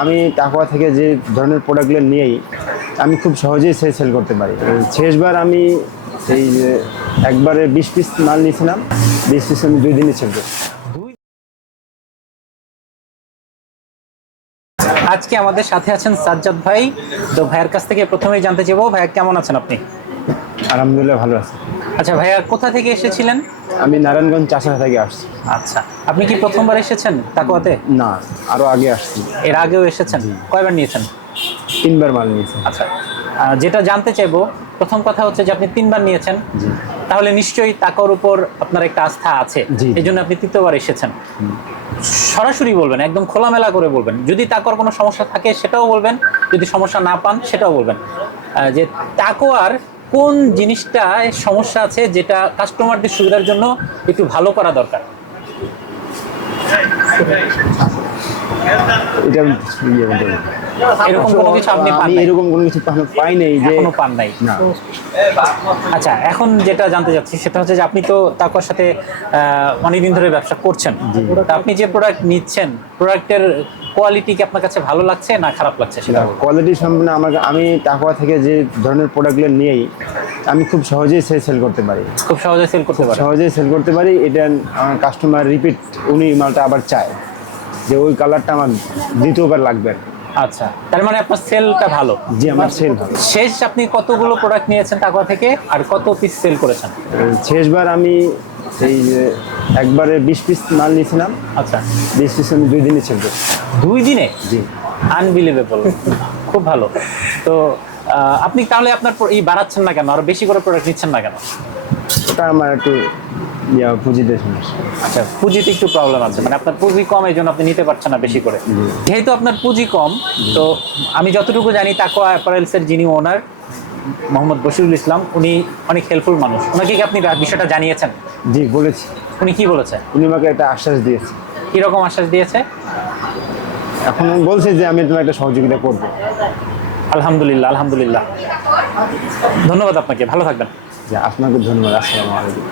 আমি তাকওয়া থেকে যে ধরনের প্রোডাক্টগুলো নিয়েই আমি খুব সহজেই সেল করতে পারি। শেষবার আমি এই যে একবারে 20 পিস মাল নিয়েছিলাম, 20 পিস আমি 2 দিনে সেল করি। আজকে আমাদের সাথে আছেন সাজ্জাদ ভাই। তো ভাইয়ের কাছ থেকে প্রথমেই জানতে চাইবো, ভাইয়া কেমন আছেন আপনি? আলহামদুলিল্লাহ ভালো আছি। আচ্ছা ভাইয়া, কোথা থেকে এসেছিলেন? আমি নারায়ণগঞ্জ চাষাড়া থেকে আসছি। আচ্ছা, আপনি কি প্রথমবার এসেছেন তাকওয়াতে? না, আরও আগে আসছি। এর আগেও এসেছেন? কয়বার নিয়েছেন? 3বার মাল নিয়েছি। আচ্ছা, যেটা জানতে চাইবো, প্রথম কথা হচ্ছে যে আপনি 3বার নিয়েছেন, জি। তাহলে নিশ্চয়ই তাকওয়ার উপর আপনার একটা আস্থা আছে, জি। এই জন্য আপনি 3য়বার এসেছেন। সরাসরি বলবেন, একদম খোলামেলা করে বলবেন। যদি তাকওয়ার কোনো সমস্যা থাকে সেটাও বলবেন, যদি সমস্যা না পান সেটাও বলবেন। যে তাকওয়ার কোন জিনিসটা সমস্যা আছে যেটা কাস্টমারদের সুবিধার জন্য একটু ভালো করা দরকার। এটা ইয়ে বলতে হবে। এরকম কোনো কিছু আপনি পান আমি নাই? এরকম কোনো কিছু পাই নাই যে এখনো পান নাই? না। আচ্ছা, এখন যেটা জানতে চাচ্ছি সেটা হচ্ছে যে আপনি তো তাকওয়ার সাথে অনেকদিন ধরে ব্যবসা করছেন। তা আপনি যে প্রোডাক্ট নিচ্ছেন, প্রোডাক্টের কোয়ালিটি কি আপনার কাছে ভালো লাগছে না খারাপ লাগছে সেটা বলুন। কোয়ালিটি সম্পূর্ণ আমি তাকওয়া থেকে যে ধরনের প্রোডাক্টগুলো নিয়েই আমি খুব সহজেই সেল করতে পারি। খুব সহজে সেল করতে পারেন? সহজেই সেল করতে পারি। এটা আমার কাস্টমার রিপিট, উনি মালটা আবার চায় যে ওই কালারটা আমার দ্বিতীয়বার লাগবে। আচ্ছা, তার মানে আপনার সেলটা ভালো? জি, আমার সেল ভালো। শেষ আপনি কতগুলো প্রোডাক্ট নিয়েছেন তাকওয়া থেকে আর কত পিস সেল করেছেন? শেষবার আমি এই যে একবারে 20 পিস মাল নিয়েছিলাম। আচ্ছা, 20 পিস আমি 2 দিনে সেল করি। 2 দিনে? জি। আনবিলিভেবল, খুব ভালো। তো আপনি তাহলে আপনার এই বাড়াচ্ছেন না কেন, আরো বেশি করে প্রোডাক্ট নিচ্ছেন না কেন? ওটা আমার একটু পুঁজিতে সমস্যা। আচ্ছা, পুঁজিতে একটু প্রবলেম আছে, মানে আপনার পুঁজি কম, এই জন্য আপনি নিতে পারছেন না বেশি করে। যেহেতু আপনার পুঁজি কম, তো আমি যতটুকু জানি তাকওয়া অ্যাপারেলসের যিনি ওনার মোহাম্মদ বশিরুল ইসলাম, উনি অনেক হেল্পফুল মানুষ। ওনাকে কি আপনি বিষয়টা জানিয়েছেন? জি, বলেছি। উনি কি বলেছে? উনি আমাকে একটা আশ্বাস দিয়েছে। কিরকম আশ্বাস দিয়েছে? এখন বলছে যে আমি তোমার একটা সহযোগিতা করবো। আলহামদুলিল্লাহ, আলহামদুলিল্লাহ। ধন্যবাদ আপনাকে, ভালো থাকবেন। যে আপনাকে ধন্যবাদ। আসসালামু আলাইকুম।